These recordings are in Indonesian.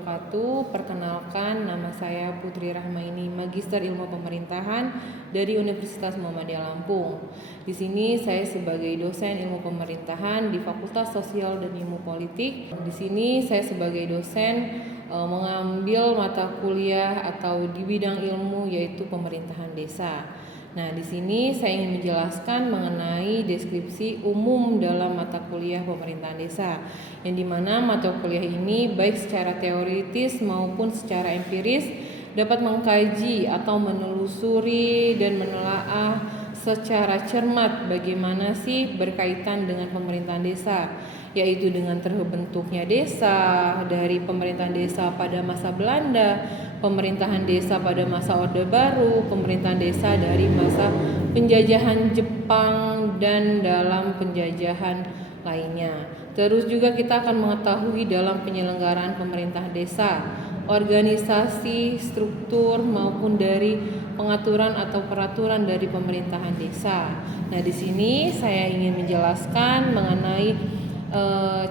wabarakatuh. Perkenalkan, nama saya Putri Rahmaini, Magister Ilmu Pemerintahan dari Universitas Muhammadiyah Lampung. Di sini saya sebagai dosen Ilmu Pemerintahan di Fakultas Sosial dan Ilmu Politik. Di sini saya sebagai dosen mengambil mata kuliah atau di bidang ilmu yaitu pemerintahan desa. Nah, di sini saya ingin menjelaskan mengenai deskripsi umum dalam mata kuliah pemerintahan desa, yang dimana mata kuliah ini baik secara teoritis maupun secara empiris dapat mengkaji atau menelusuri dan menelaah secara cermat bagaimana sih berkaitan dengan pemerintahan desa, yaitu dengan terbentuknya desa, dari pemerintahan desa pada masa Belanda, pemerintahan desa pada masa Orde Baru, pemerintahan desa dari masa penjajahan Jepang dan dalam penjajahan lainnya. Terus juga kita akan mengetahui dalam penyelenggaraan pemerintahan desa, organisasi, struktur maupun dari pengaturan atau peraturan dari pemerintahan desa. Nah, di sini saya ingin menjelaskan mengenai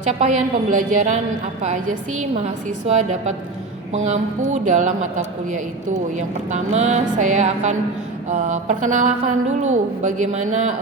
capaian pembelajaran apa aja sih mahasiswa dapat mengampu dalam mata kuliah itu. Yang pertama saya akan perkenalkan dulu bagaimana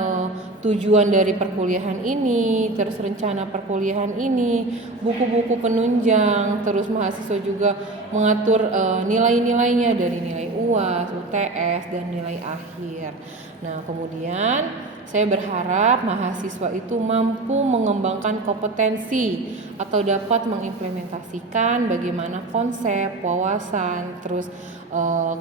tujuan dari perkuliahan ini, terus rencana perkuliahan ini, buku-buku penunjang, terus mahasiswa juga mengatur nilai-nilainya dari nilai UAS, UTS, dan nilai akhir. Nah, kemudian saya berharap mahasiswa itu mampu mengembangkan kompetensi atau dapat mengimplementasikan bagaimana konsep, wawasan, terus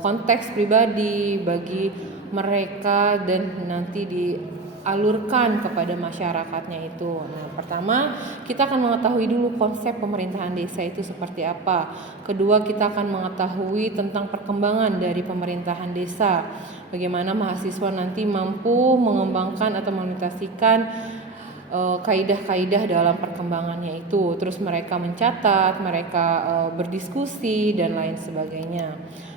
konteks pribadi bagi mereka dan nanti dialurkan kepada masyarakatnya itu. Nah, pertama kita akan mengetahui dulu konsep pemerintahan desa itu seperti apa. Kedua, kita akan mengetahui tentang perkembangan dari pemerintahan desa. Bagaimana mahasiswa nanti mampu mengembangkan atau mengimplementasikan kaidah-kaidah dalam perkembangannya itu. Terus mereka mencatat, mereka berdiskusi dan lain sebagainya.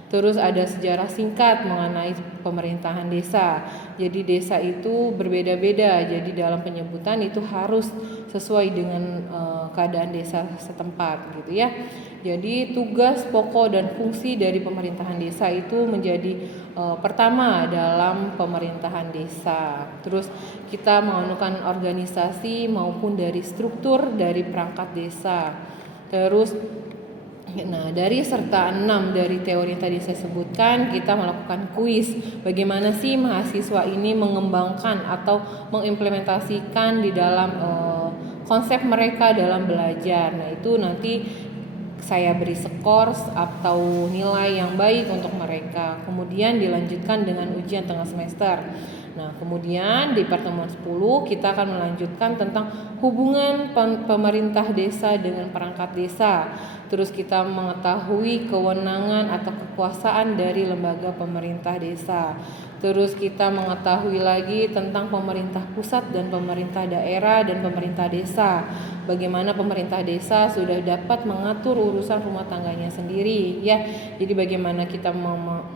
Terus ada sejarah singkat mengenai pemerintahan desa. Jadi desa itu berbeda-beda. Jadi dalam penyebutan itu harus sesuai dengan keadaan desa setempat gitu ya. Jadi tugas pokok dan fungsi dari pemerintahan desa itu menjadi pertama dalam pemerintahan desa. Terus kita menganukan organisasi maupun dari struktur dari perangkat desa. Terus dari serta 6 dari teori yang tadi saya sebutkan, kita melakukan kuis. Bagaimana sih mahasiswa ini mengembangkan atau mengimplementasikan di dalam konsep mereka dalam belajar. Nah, itu nanti saya beri skor atau nilai yang baik untuk mereka. Kemudian dilanjutkan dengan ujian tengah semester. Nah, kemudian di pertemuan 10 kita akan melanjutkan tentang hubungan pemerintah desa dengan perangkat desa. Terus kita mengetahui kewenangan atau kekuasaan dari lembaga pemerintah desa. Terus kita mengetahui lagi tentang pemerintah pusat dan pemerintah daerah dan pemerintah desa. Bagaimana pemerintah desa sudah dapat mengatur urusan rumah tangganya sendiri ya. Jadi bagaimana kita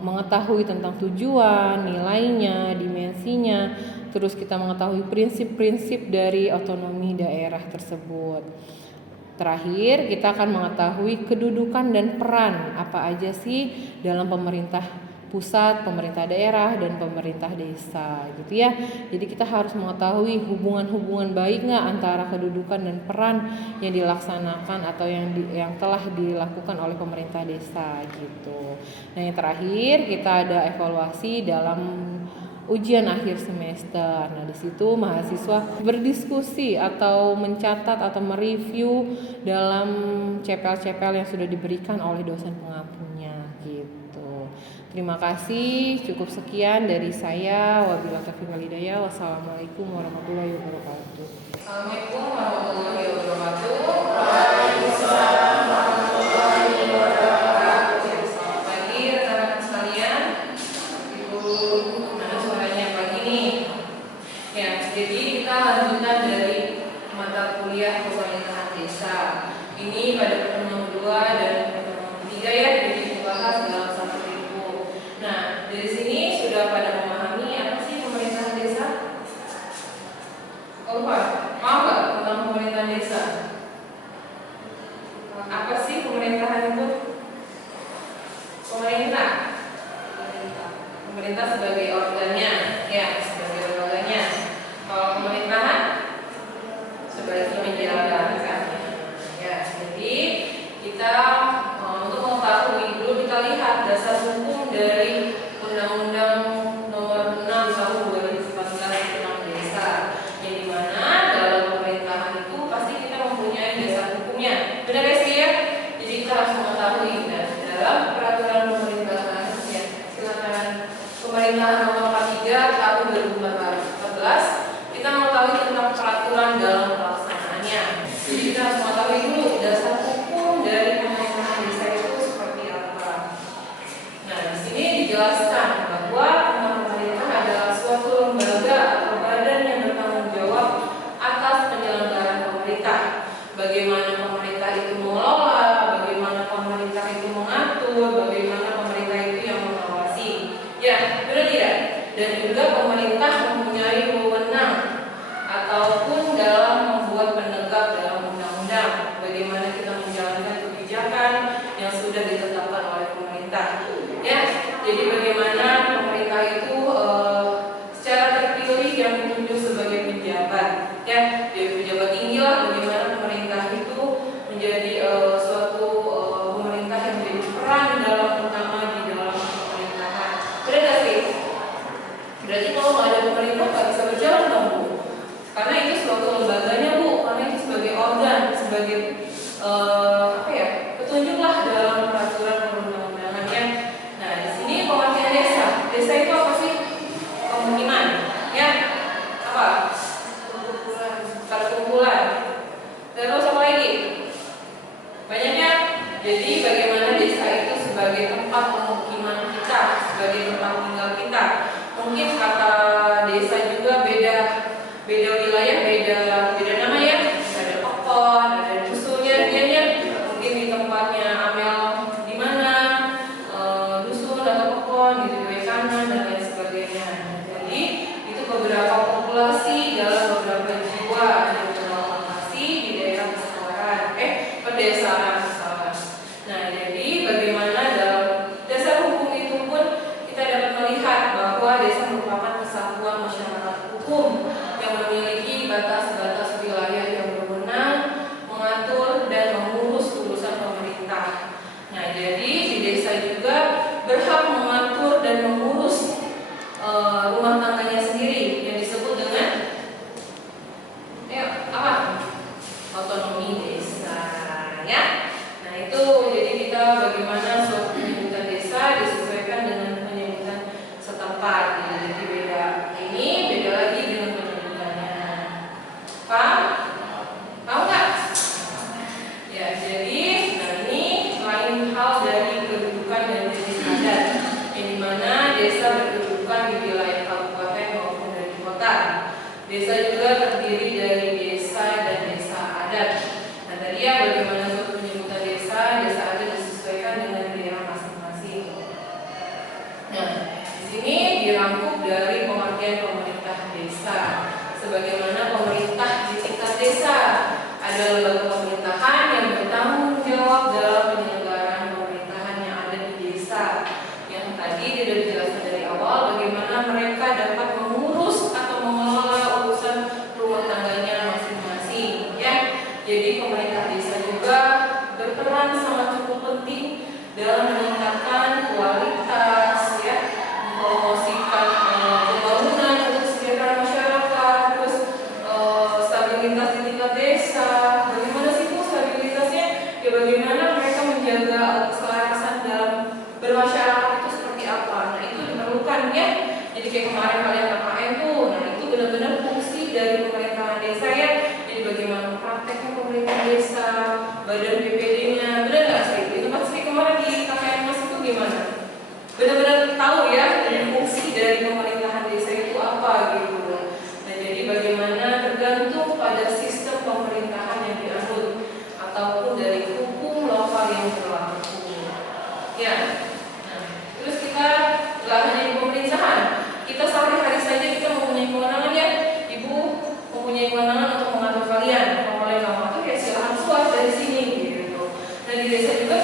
mengetahui tentang tujuan, nilainya, dimensinya. Terus kita mengetahui prinsip-prinsip dari otonomi daerah tersebut. Terakhir, kita akan mengetahui kedudukan dan peran apa aja sih dalam pemerintah pusat, pemerintah daerah, dan pemerintah desa gitu ya. Jadi kita harus mengetahui hubungan-hubungan baik nggak antara kedudukan dan peran yang dilaksanakan atau yang telah dilakukan oleh pemerintah desa gitu. Nah, yang terakhir kita ada evaluasi dalam ujian akhir semester. Nah, di situ mahasiswa berdiskusi atau mencatat atau mereview dalam CPL-CPL yang sudah diberikan oleh dosen pengampunya gitu. Terima kasih, cukup sekian dari saya. Wabillahi taufiq wal hidayah. Wassalamualaikum warahmatullahi wabarakatuh. Assalamualaikum warahmatullahi wabarakatuh. Waalaikumsalam warahmatullahi wabarakatuh. Selamat pagi rekan-rekan sekalian. Ibu jadi kita lanjutkan dari mata kuliah pemerintahan desa. Ini pada pertemuan 2 dan pertemuan 3 ya, jadi dibahas dalam satu minggu. Nah, dari sini sudah pada memahami apa sih pemerintahan desa? Oh, Pak, mau nggak tentang pemerintahan desa? pemerintahan itu? Pemerintah. Pemerintah sebagai organnya, ya, sebagai organnya. Kalau pemerintahan sebagai menjalankan. Ya, jadi kita untuk mengetahui dulu kita lihat dasar hukum dari Undang-Undang Nomor 6 Tahun 2014 tentang Desa, yang dimana dalam pemerintahan itu pasti kita mempunyai dasar hukumnya. Benar ya sih ya? Jadi kita harus mengetahui. Dan dalam peraturan pemerintahan, ya, silakan, Pemerintahan Nomor 43 Tahun 2014, kita mengetahui tentang peraturan dalam pelaksanaannya. Jadi kita harus mengetahui dulu dasar hukum dari pemerintahan desa itu seperti apa. Nah, di sini dijelaskan bahwa pemerintah adalah suatu lembaga atau badan yang bertanggung jawab atas penyelenggaraan pemerintah. Bagaimana pemerintah itu mengelola, bagaimana pemerintah itu mengatur, bagaimana pemerintah itu yang mengawasi. Ya, benar tidak? Dan juga pemerintah mempunyai wewenang ataupun dalam membuat penegak dalam undang-undang. Bagaimana kita menjalankan kebijakan yang sudah ditetapkan oleh pemerintah. Ya, jadi bagaimana pemerintah itu secara terpilih yang ditunjuk sebagai pejabat. Ya, jadi pejabat tinggi lah. Bagaimana pemerintah itu menjadi suatu pemerintah yang menjadi peran dalam utama di dalam pemerintahan. Benar nggak sih? Berarti kalau nggak ada pemerintah nggak bisa berjalan dong, Bu. Karena itu suatu lembaganya, Bu. Karena itu sebagai organ, sebagai apa ya, petunjuk lah dalam peraturan perundang-undangannya. Nah, di sini pengertian desa. Desa itu apa sih? Pemukiman, ya? Apa? Perkumpulan. Terus apa lagi? Banyaknya. Jadi bagaimana desa itu sebagai tempat pemukiman kita, sebagai tempat tinggal kita. Mungkin kata desa juga beda wilayah, beda nama ya. Ada pekon, ada dusunnya, dianya. Mungkin di tempatnya Amel di mana, dusun atau pekon, gitu, di kanan dan lain sebagainya. Jadi itu beberapa populasi dalam beberapa jiwa yang berlokasi di daerah pedesaan. Nah, jadi bagaimana dalam dasar hukum itu pun kita dapat melihat bahwa desa merupakan kesatuan masyarakat hukum yang memiliki batas-batas wilayah yang berwenang mengatur dan mengurus urusan pemerintah. Nah, jadi di desa juga berhak mengatur dan mengurus rumah tangganya sendiri yang disebut dengan apa? Otonomi desa, ya. Nah, itu jadi kita bagaimana suatu penyebutan desa disesuaikan dengan penyebutan setempat. Jadi beda ini, beda lagi dengan penyebutannya. Paham? Paham nggak? Ya, jadi nah ini lain hal dari kedudukan dan jenis adat, yang dimana desa berkedudukan di wilayah kabupaten maupun dari kota. Desa juga terdiri dari desa dan desa adat. Nah, tadi ya bagaimana suatu penyebutan desa adat disesuaikan dengan daerah masing-masing. Nah, di sini dirangkum dari pengertian pemerintah desa. Sebagaimana pemerintah di tingkat desa ada lembaga pemerintahan yang bertanggung jawab dalam penyelenggaraan pemerintahan yang ada di desa. Yang tadi sudah dijelaskan dari awal bagaimana mereka dapat mengurus atau mengelola urusan rumah tangganya masing-masing. Ya, jadi pemerintah desa juga berperan sangat cukup penting dalam meningkatkan kualitas, ya, mempromosikan pembangunan untuk kesejahteraan masyarakat, terus stabilitas di tingkat desa. Bagaimana sih Bu stabilitasnya? Ya, bagaimana mereka menjaga keselarasan dalam bermasyarakat itu seperti apa? Nah, itu diperlukan ya. Jadi kayak kemarin kalian KKN tuh, nah itu benar-benar fungsi dari pemerintahan desa ya. Jadi bagaimana prakteknya pemerintah desa, badan BPD-nya, benar nggak sih? Itu pasti kemarin di KKN Mas itu gimana? Benar-benar tahu ya fungsi dari pemerintahan desa itu apa gitu. Nah, jadi bagaimana tergantung pada sistem pemerintahan yang dianut ataupun dari hukum lokal yang berlaku. Ya. Nah, terus kita nggak hanya di pemerintahan, kita sehari-hari saja kita mempunyai kewenangan ya. Ibu mempunyai kewenangan untuk mengatur kalian. Kalau kalian nggak mengatur ya silahkan keluar dari sini gitu. Nah, di desa juga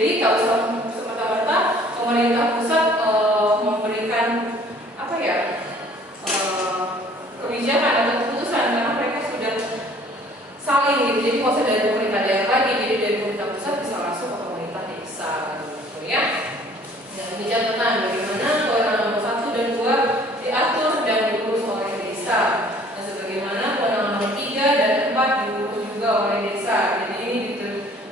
Jadi tak usah semata-mata pemerintah pusat memberikan apa ya kebijakan atau keputusan, karena mereka sudah saling gitu. Jadi nggak usah dari pemerintah daerah lagi, jadi dari pemerintah pusat bisa langsung ke pemerintah desa gitu ya. Dan ini catatan bagaimana kewenangan nomor 1 dan 2 diatur dan diurus oleh desa, dan sebagaimana kewenangan nomor 3 dan 4 diurus juga oleh desa. Jadi ini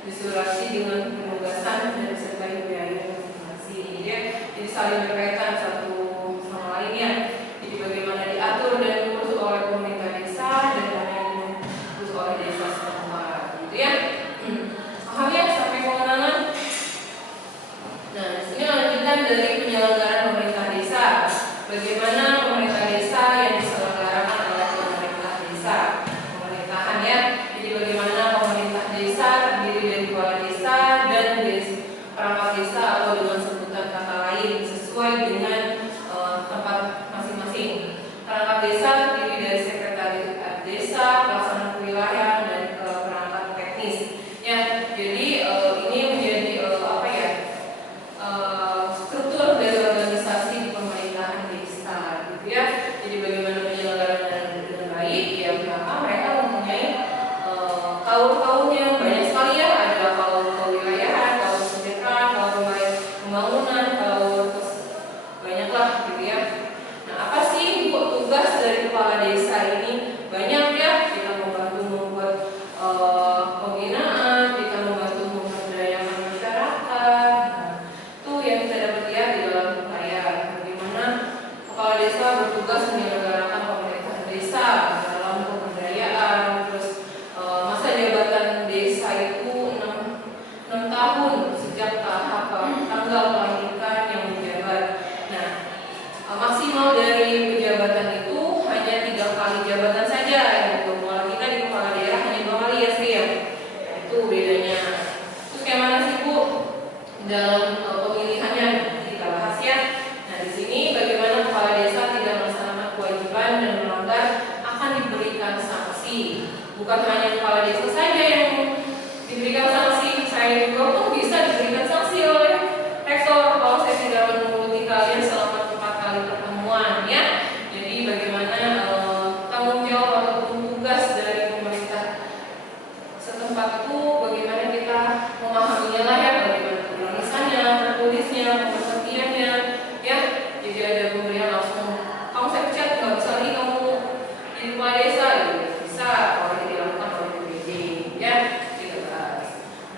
disurasi dengan penugasan dan disertai biaya masing-masing. Jadi saling berkaitan satu sama lainnya. Jadi bagaimana diatur dan diurus oleh pemerintah desa dan yang diurus oleh desa setempat, gitu ya. Paham ya sampai kewenangan? Nah, di sini lanjutan dari penyelenggaraan pemerintah desa. Bagaimana pemerintah desa yang diselenggarakan oleh pemerintah desa, pemerintahan ya. Jadi bagaimana pemerintah desa terdiri dari kepala desa dan perangkat desa atau dengan sebutan kata lain sesuai dengan tempat masing-masing. Perangkat desa terdiri dari sekretariat desa, pelaksana kewilayahan, dan perangkat teknis. Ya, jadi ini menjadi apa ya? Struktur dari organisasi di pemerintahan desa, gitu ya. Jadi bagaimana penyelenggaraan dengan baik, ya maka mereka mempunyai kaul-kaulnya banyak sekali ya. Ada kaul kewilayahan, kaul kesejahteraan, kaul pembangunan, kaul banyaklah gitu ya. Nah, apa sih tugas dari kepala desa ini? Banyak ya, kita membantu membuat pembinaan, kita membantu memberdayakan masyarakat. Itu yang kita dapat lihat di dalam upaya bagaimana kepala desa bertugas menyelenggarakan pemerintahan desa dalam pemberdayaan. Terus masa jabatan desa itu 6 tahun sejak tanggal pelantikan yang menjabat. Nah, maksimal dari pejabatan itu hanya 3 kali jabatan saja gitu. Kalau kita di kepala daerah hanya 2 kali ya sih ya. Itu bedanya. Terus kayak mana sih Bu dalam pemilihannya kita bahas ya. Nah, di sini bagaimana kepala desa tidak melaksanakan kewajiban dan melanggar akan diberikan sanksi. Bukan hanya kepala desa saja yang diberikan sanksi, saya juga pun bisa diberikan sanksi oleh rektor kalau saya tidak menuruti kalian selama 4 kali pertemuan ya. Jadi bagaimana tanggung jawab ataupun tugas dari pemerintah setempat itu, bagaimana kita memahaminya lah ya, bagaimana penulisannya, tertulisnya, pemerhatiannya ya. Jadi ada pemberian langsung, kamu saya pecat, nggak bisa lagi kamu di kepala desa gitu. Bisa kalau dilakukan oleh BPD ya.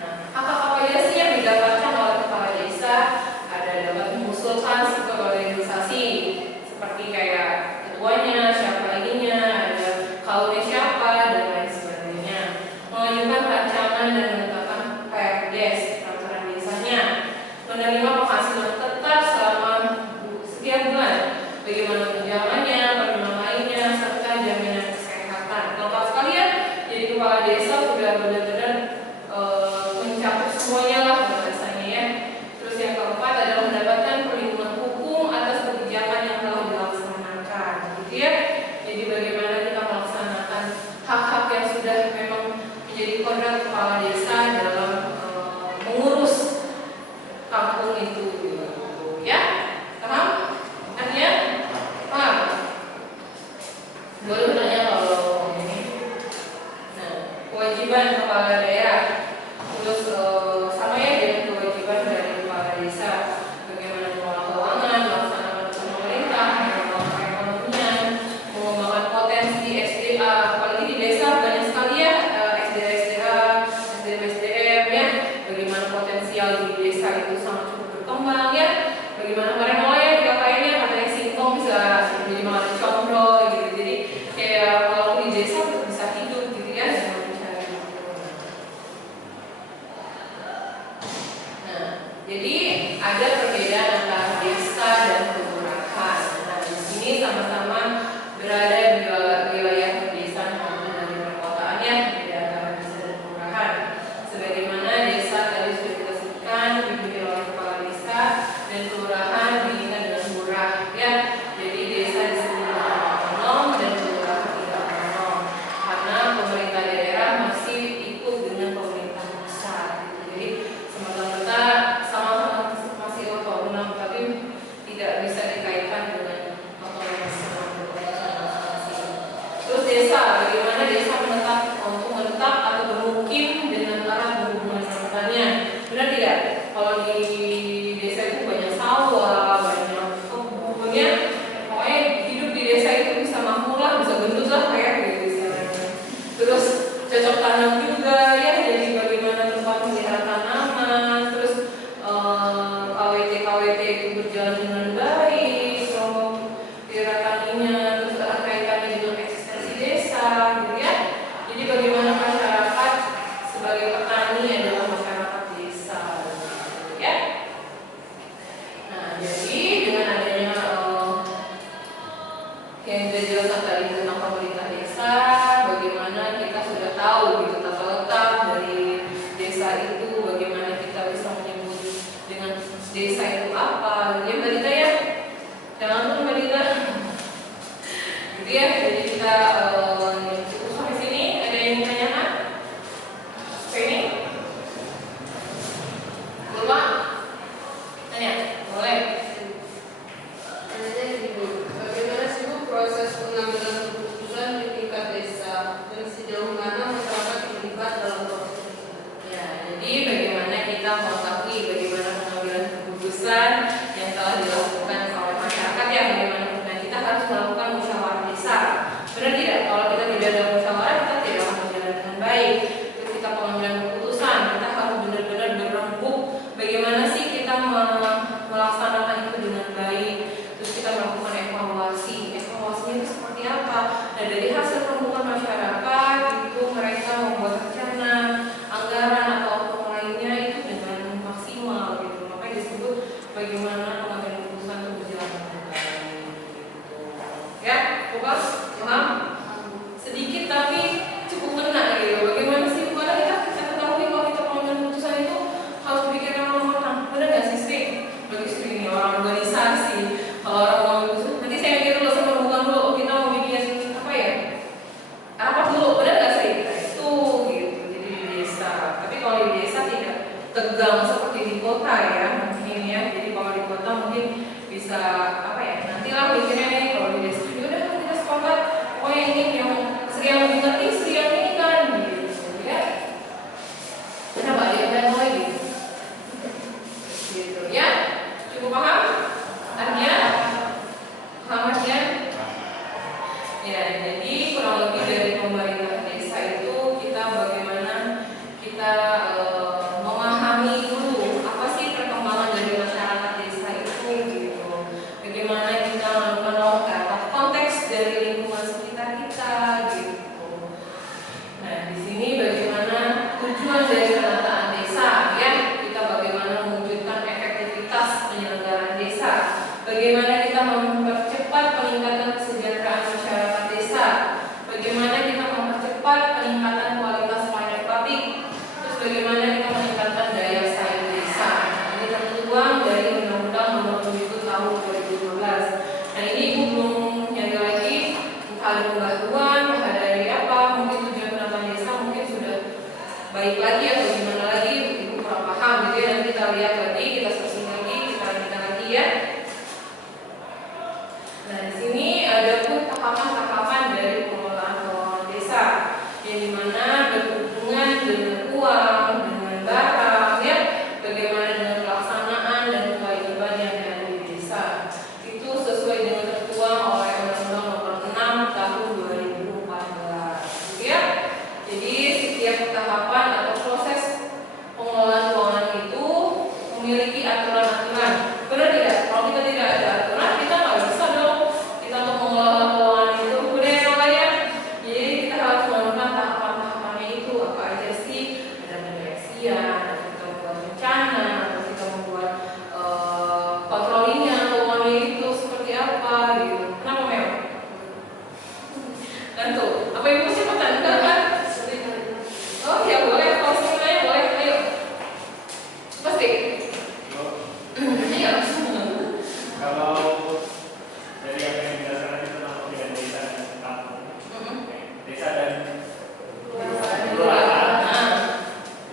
Nah, apa aja sih yang didapatkan oleh kepala desa? Ada dapat mengusulkan ke organisasi seperti kayak ketuanya, siapa ininya, ada kaulnya siapa, dan lain sebagainya. Mengajukan rancangan dan menetapkan PRDes, peraturan desanya. Menerima penghasilan tetap selama sekian bulan. Bagaimana tunjangannya, bagaimana lainnya, serta jaminan kesehatan. Lengkap sekali ya. Jadi kepala desa sudah benar-benar mencakup semuanya lah bahasanya ya. Terus yang keempat adalah mendapatkan perlindungan hukum atas kebijakan yang telah dilaksanakan, gitu ya. Jadi bagaimana kita melaksanakan hak-hak yang sudah memang menjadi kodrat kepala desa dalam mengurus kampung itu, gitu ya. Paham? Artinya paham? Boleh tanya kalau ini. Nah, kewajiban kepala daerah. Terus sama ya dengan kewajiban dari kepala desa, bagaimana mengelola keuangan, melaksanakan pemerintah, mengelola perekonomian, mengembangkan potensi SDA. Apalagi di desa banyak sekali ya SDA, SDM ya. Bagaimana potensial di desa itu sangat cukup berkembang ya. Bagaimana kemarin ya di KKN-nya katanya singkong bisa jadi malah combro gitu. Jadi kayak kalau di desa bisa hidup gitu ya. Jadi ada perbedaan antara desa dan kelurahan. Nah, di sini sama-sama berada di wilayah pedesaan maupun dari perkotaannya, beda antara desa dan kelurahan. Sebagaimana desa tadi sudah kita sebutkan dipimpin oleh kepala desa dan kelurahan diingat dengan lurah ya. Jadi desa disebut otonom dan kelurahan tidak otonom karena pemerintah daerah masih ikut dengan pemerintah pusat. Jadi semata-mata desa itu apa, ya Mbak Dita ya, jangan lupa Mbak Dita, gitu ya. Jadi kita cukup sampai sini. Ada yang ditanyakan? Ini? Belum? Tanya, boleh. Tanya Ibu, bagaimana sih Bu proses pengambilan keputusan di tingkat desa dan sejauh mana masyarakat terlibat dalam proses itu? Ya, jadi bagaimana kita mengetahui bagaimana pengambilan keputusan yang telah dilakukan oleh masyarakat ya, bagaimana kita harus melakukan musyawarah desa. Benar tidak? Kalau kita tidak ada musyawarah, kita tidak akan berjalan dengan baik. Terus kita pengambilan keputusan, kita harus benar-benar berembuk bagaimana sih kita melaksanakan itu dengan baik. Terus kita melakukan evaluasi. Evaluasinya itu seperti apa? Nah, dari hasil rembukan masyarakat itu mereka membuat rencana, anggaran atau apapun lainnya itu dengan maksimal gitu. Makanya disebut bagaimana pengambilan keputusan itu berjalan dengan baik gitu. Ya, fokus, paham? Sedikit tapi cukup kena gitu. Bagaimana sih? Karena kita ketahui kalau kita pengambilan keputusan itu harus dipikirkan matang. Benar nggak sih Sri? Bagi Sri ini orang organisasi. Kalau orang mau keputusan, nanti saya mikir dulu sama bukan dulu. Oh, kita mau bikin apa ya? Rapat dulu, benar nggak sih? Nah, itu gitu. Jadi di desa. Tapi kalau di desa tidak tegang seperti di kota ya, mungkin ya. Jadi kalau di kota mungkin bisa apa ya? Nantilah mikirnya nih. Kalau di desa ya udah kita sepakat. Oh ini yang Sri yang lebih ngerti, Sri yang ini kan gitu ya. Kenapa dia udah lagi? Gitu ya. Cukup paham? Artinya? Paham artinya? Ya, jadi kurang lebih dari pemerintahan desa itu kita bagaimana kita memahami dulu apa sih perkembangan dari masyarakat desa itu gitu. Bagaimana kita melakukan konteks dari lingkungan sekitar kita gitu. Nah, di sini bagaimana tujuan dari penataan desa ya, kita bagaimana mewujudkan efektivitas penyelenggaraan desa. Bagaimana kita mempercepat peningkatan kesejahteraan masyarakat desa. Bagaimana kita mempercepat peningkatan kualitas pelayanan publik. Terus bagaimana kita meningkatkan daya saing desa. Ini tertuang dari Undang-Undang Nomor 7 Tahun 2012. Nah, ini Ibu belum nyari lagi, entah ada pembaruan, entah dari apa, mungkin tujuan penataan desa mungkin sudah baik lagi atau gimana lagi, Ibu kurang paham gitu ya. Nanti kita lihat lagi, kita searching lagi, kita lanjutkan lagi ya. Nah, di sini ada pun tahapan-tahapan dari pengelolaan desa, yang dimana berhubungan dengan uang, dengan barang, ya, bagaimana dengan pelaksanaan dan kewajiban yang ada di desa. Itu sesuai dengan tertuang oleh Undang-Undang Nomor 6 Tahun 2014, gitu ya. Jadi setiap tahapan atau proses pengelolaan keuangan itu memiliki aturan-aturan. Benar tidak? Kalau kita tidak ada aturan, kita nggak bisa dong kita untuk mengelola keuangan itu. Udah ya Pak ya. Jadi kita harus melakukan tahapan-tahapannya itu apa aja sih? Ada pendeteksian, ada kita membuat rencana, atau kita membuat kontrolinya keuangannya itu seperti apa gitu. Kenapa Mel? Dan tuh, apa ibu cepetan enggak kan? Oh ya boleh, kalau semuanya boleh, ayo. Pasti. Iya. Kalau dari apa yang dijelaskan itu nama dengan desa dan kampung, desa dan kelurahan.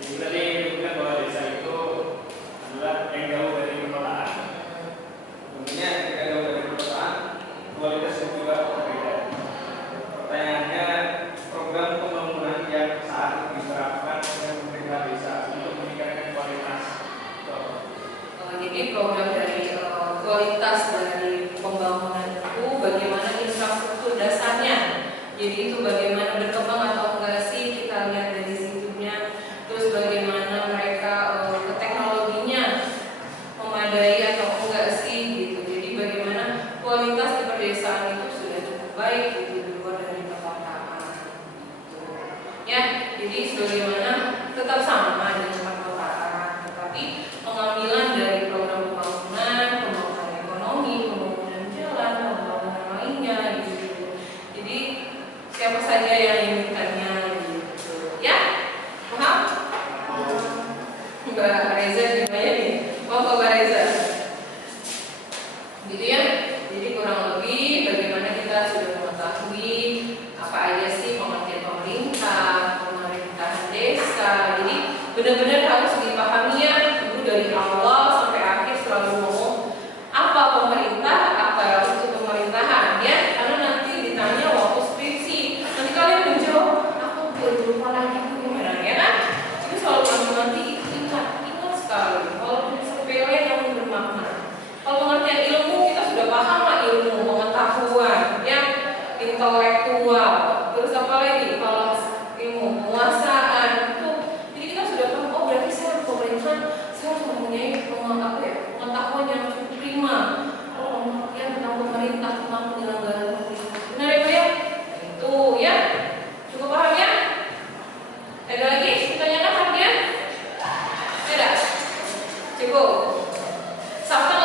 Jadi tadi disebutkan bahwa desa itu adalah yang jauh dari perkotaan. Tentunya ketika jauh dari perkotaan, kualitasnya juga berbeda. Pertanyaannya, program pembangunan yang saat ini diterapkan oleh pemerintah desa untuk meningkatkan kualitas. Jadi program dari kualitas dari pembangunan itu bagaimana infrastruktur dasarnya. Jadi itu bagaimana berkembang atau enggak sih, kita lihat dari situnya. Terus bagaimana mereka ke teknologinya memadai atau enggak sih gitu. Jadi bagaimana kualitas di pedesaan itu sudah cukup baik gitu di luar dari perkotaan. Gitu. Ya, jadi sebagaimana tetap sama dengan perkotaan, tetapi pengambilan dari program pembangunan ekonomi, pembangunan jalan, pembangunan lainnya gitu. Jadi siapa saja yang ingin Go. Siapa